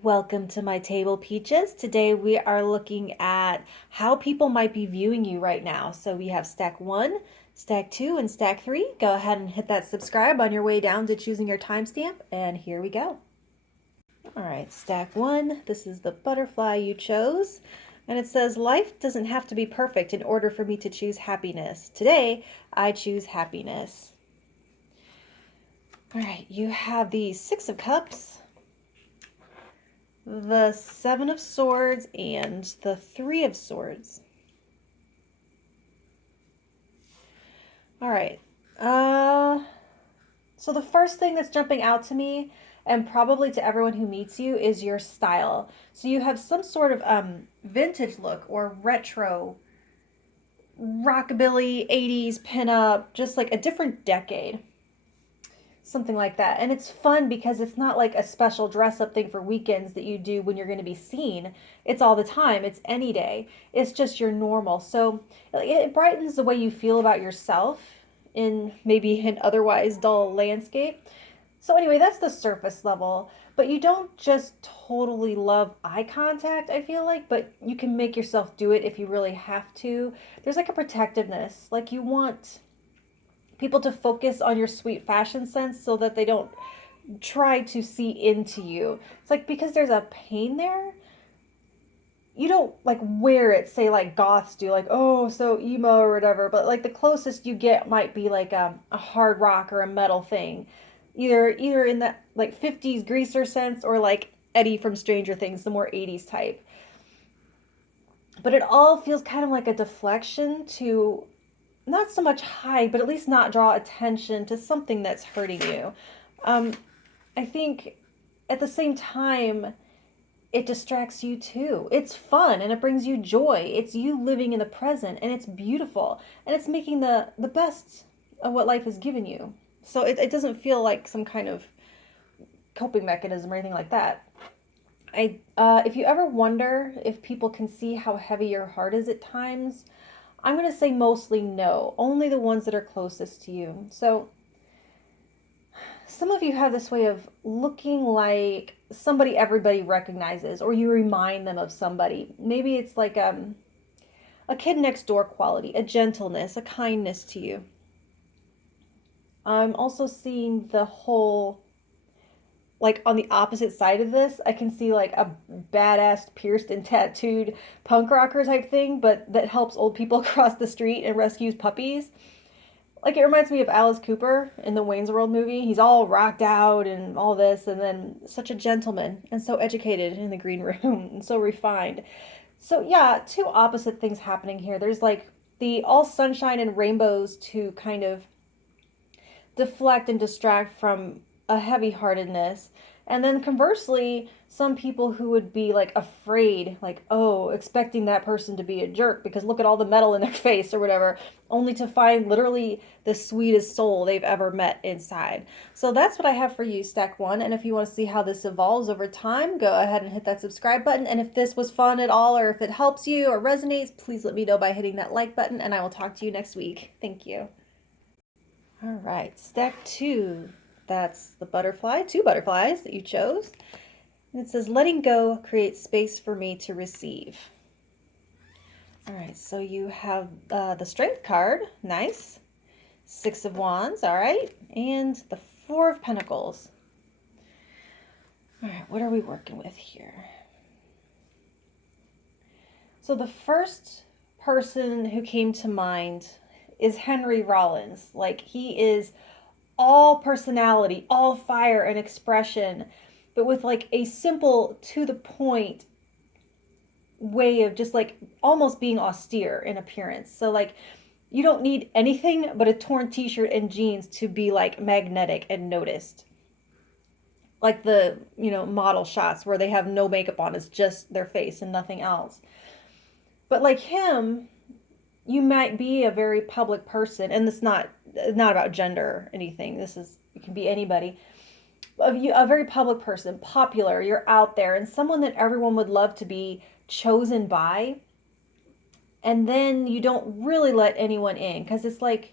Welcome to my table, Peaches. Today we are looking at how people might be viewing you right now. So we have stack 1, stack 2, and stack 3. Go ahead and hit that subscribe on your way down to choosing your timestamp, and here we go. All right, stack 1, this is the butterfly you chose. And it says, life doesn't have to be perfect in order for me to choose happiness. Today, I choose happiness. All right, you have the Six of Cups, the Seven of Swords, and the Three of Swords. All right. So the first thing that's jumping out to me, and probably to everyone who meets you, is your style. So you have some sort of vintage look or retro, rockabilly, 80s pinup, just like a different decade. Something like that. And it's fun because it's not like a special dress up thing for weekends that you do when you're going to be seen. It's all the time. It's any day. It's just your normal. So it brightens the way you feel about yourself in maybe an otherwise dull landscape. So anyway, that's the surface level. But you don't just totally love eye contact, I feel like, but you can make yourself do it if you really have to. There's like a protectiveness. Like you want people to focus on your sweet fashion sense so that they don't try to see into you. It's like because there's a pain there, you don't like wear it, say like goths do, like, oh, so emo or whatever, but like the closest you get might be like a hard rock or a metal thing. Either in that like 50s greaser sense or like Eddie from Stranger Things, the more 80s type. But it all feels kind of like a deflection to not so much hide, but at least not draw attention to something that's hurting you. Um, I think at the same time, it distracts you too. It's fun and it brings you joy. It's you living in the present and it's beautiful and it's making the best of what life has given you. So it doesn't feel like some kind of coping mechanism or anything like that. If you ever wonder if people can see how heavy your heart is at times, I'm going to say mostly no, only the ones that are closest to you. So some of you have this way of looking like somebody everybody recognizes, or you remind them of somebody. Maybe it's like a kid next door quality, a gentleness, a kindness to you. I'm also seeing the whole, like on the opposite side of this, I can see like a badass, pierced and tattooed punk rocker type thing, but that helps old people cross the street and rescues puppies. Like it reminds me of Alice Cooper in the Wayne's World movie. He's all rocked out and all this, and then such a gentleman and so educated in the green room and so refined. So yeah, two opposite things happening here. There's like the all sunshine and rainbows to kind of deflect and distract from a heavy heartedness. And then conversely, some people who would be like afraid, like, oh, expecting that person to be a jerk because look at all the metal in their face or whatever, only to find literally the sweetest soul they've ever met inside. So that's what I have for you, Stack 1. And if you want to see how this evolves over time, go ahead and hit that subscribe button. And if this was fun at all, or if it helps you or resonates, please let me know by hitting that like button. And I will talk to you next week. Thank you. All right, stack 2. That's the butterfly, 2 butterflies that you chose. And it says, letting go creates space for me to receive. All right, so you have the Strength card, nice. 6 of Wands, all right. And the 4 of Pentacles. All right, what are we working with here? So the first person who came to mind is Henry Rollins. Like he is all personality, all fire and expression, but with like a simple, to the point way of just like almost being austere in appearance. So like you don't need anything but a torn t-shirt and jeans to be like magnetic and noticed. Like the, model shots where they have no makeup on, it's just their face and nothing else. But like him, you might be a very public person, and it's not about gender or anything. It can be anybody. A very public person, popular, you're out there, and someone that everyone would love to be chosen by. And then you don't really let anyone in because it's like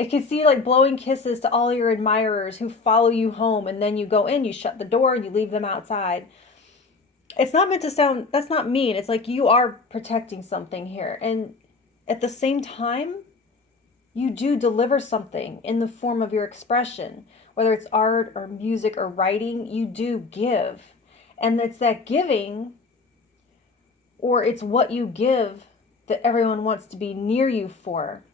I can see like blowing kisses to all your admirers who follow you home, and then you go in, you shut the door, and you leave them outside. It's not meant to sound, that's not mean. It's like you are protecting something here. And at the same time, you do deliver something in the form of your expression, whether it's art or music or writing, you do give. And it's that giving, or it's what you give, that everyone wants to be near you for.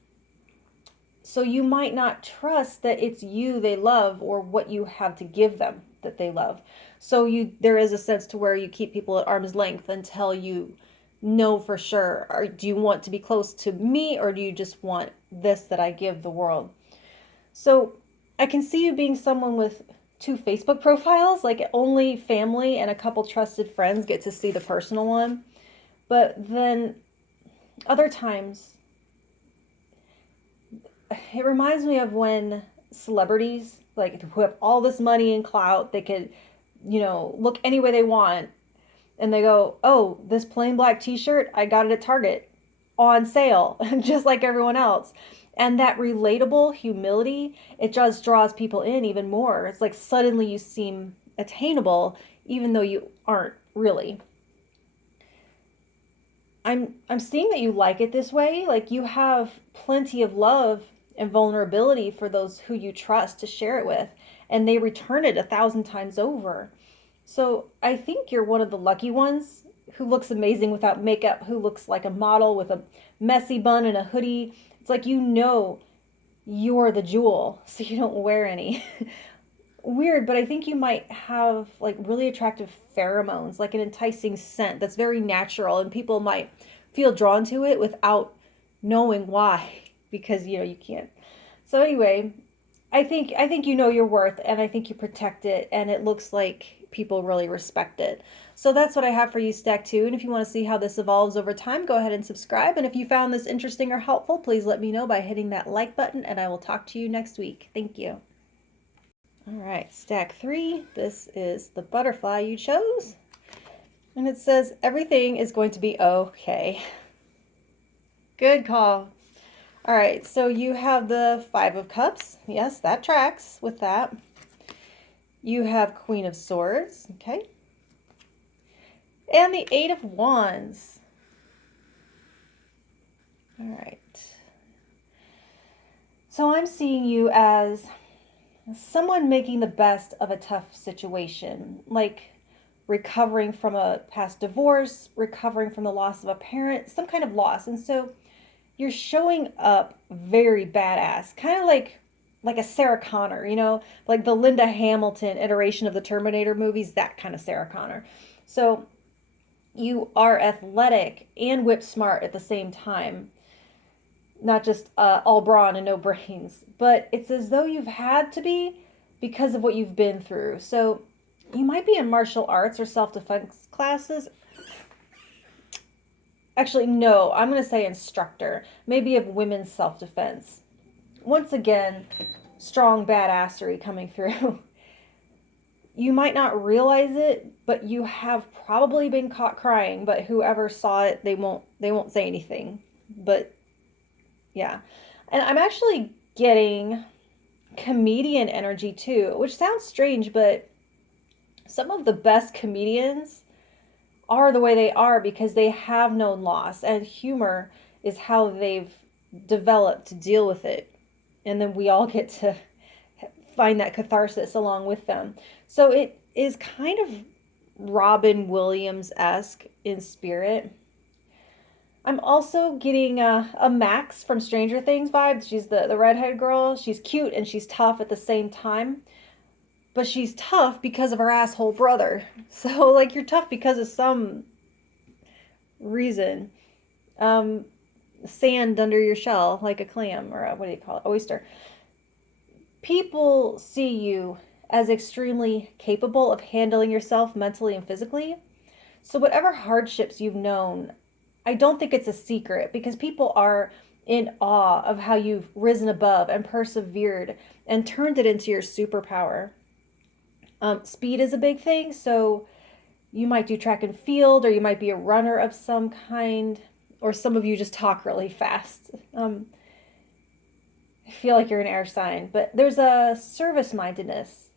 So you might not trust that it's you they love or what you have to give them that they love. So there is a sense to where you keep people at arm's length until you know for sure. Or do you want to be close to me, or do you just want this that I give the world? So I can see you being someone with two Facebook profiles, like only family and a couple trusted friends get to see the personal one. But then other times, it reminds me of when celebrities, like who have all this money and clout, they could, look any way they want, and they go, "Oh, this plain black T-shirt, I got it at Target, on sale," just like everyone else. And that relatable humility, it just draws people in even more. It's like suddenly you seem attainable, even though you aren't really. I'm seeing that you like it this way. Like you have plenty of love and vulnerability for those who you trust to share it with, and they return it 1,000 times over. So I think you're one of the lucky ones who looks amazing without makeup, who looks like a model with a messy bun and a hoodie. It's like you're the jewel, so you don't wear any. Weird, but I think you might have like really attractive pheromones, like an enticing scent that's very natural, and people might feel drawn to it without knowing why, because you can't. So anyway, I think you know your worth, and I think you protect it, and it looks like people really respect it. So that's what I have for you, Stack 2. And if you want to see how this evolves over time, go ahead and subscribe. And if you found this interesting or helpful, please let me know by hitting that like button, and I will talk to you next week. Thank you. All right, Stack 3. This is the butterfly you chose. And it says, everything is going to be okay. Good call. All right, so you have the Five of Cups. Yes, that tracks with that. You have Queen of Swords, okay? And the Eight of Wands. All right. So I'm seeing you as someone making the best of a tough situation, like recovering from a past divorce, recovering from the loss of a parent, some kind of loss. And so you're showing up very badass, kind of like a Sarah Connor, like the Linda Hamilton iteration of the Terminator movies, that kind of Sarah Connor. So you are athletic and whip smart at the same time, not just all brawn and no brains, but it's as though you've had to be because of what you've been through. So you might be in martial arts or self-defense classes. Actually, no, I'm going to say instructor, maybe of women's self-defense. Once again, strong badassery coming through. You might not realize it, but you have probably been caught crying, but whoever saw it, they won't say anything. But yeah. And I'm actually getting comedian energy too, which sounds strange, but some of the best comedians are the way they are because they have known loss, and humor is how they've developed to deal with it. And then we all get to find that catharsis along with them. So it is kind of Robin Williams-esque in spirit. I'm also getting a Max from Stranger Things vibe. She's the redhead girl. She's cute and she's tough at the same time. But she's tough because of her asshole brother. So, like, you're tough because of some reason. Sand under your shell, like a clam, or what do you call it? Oyster. People see you as extremely capable of handling yourself mentally and physically. So, whatever hardships you've known, I don't think it's a secret because people are in awe of how you've risen above and persevered and turned it into your superpower. Speed is a big thing, so you might do track and field, or you might be a runner of some kind, or some of you just talk really fast. I feel like you're an air sign, but there's a service mindedness.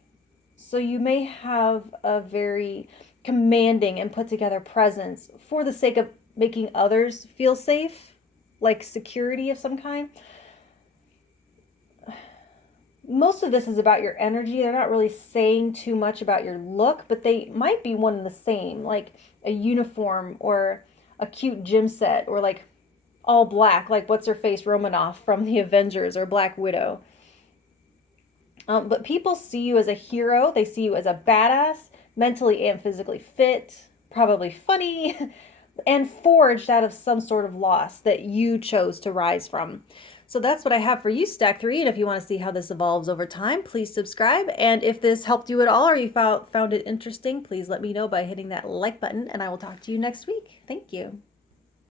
So you may have a very commanding and put together presence for the sake of making others feel safe, like security of some kind. Most of this is about your energy. They're not really saying too much about your look, but they might be one and the same, like a uniform or a cute gym set, or like all black, like what's her face Romanoff from the Avengers, or Black Widow. But people see you as a hero. They see you as a badass, mentally and physically fit, probably funny, and forged out of some sort of loss that you chose to rise from. So that's what I have for you, Stack 3. And if you want to see how this evolves over time, please subscribe. And if this helped you at all, or you found it interesting, please let me know by hitting that like button. And I will talk to you next week. Thank you.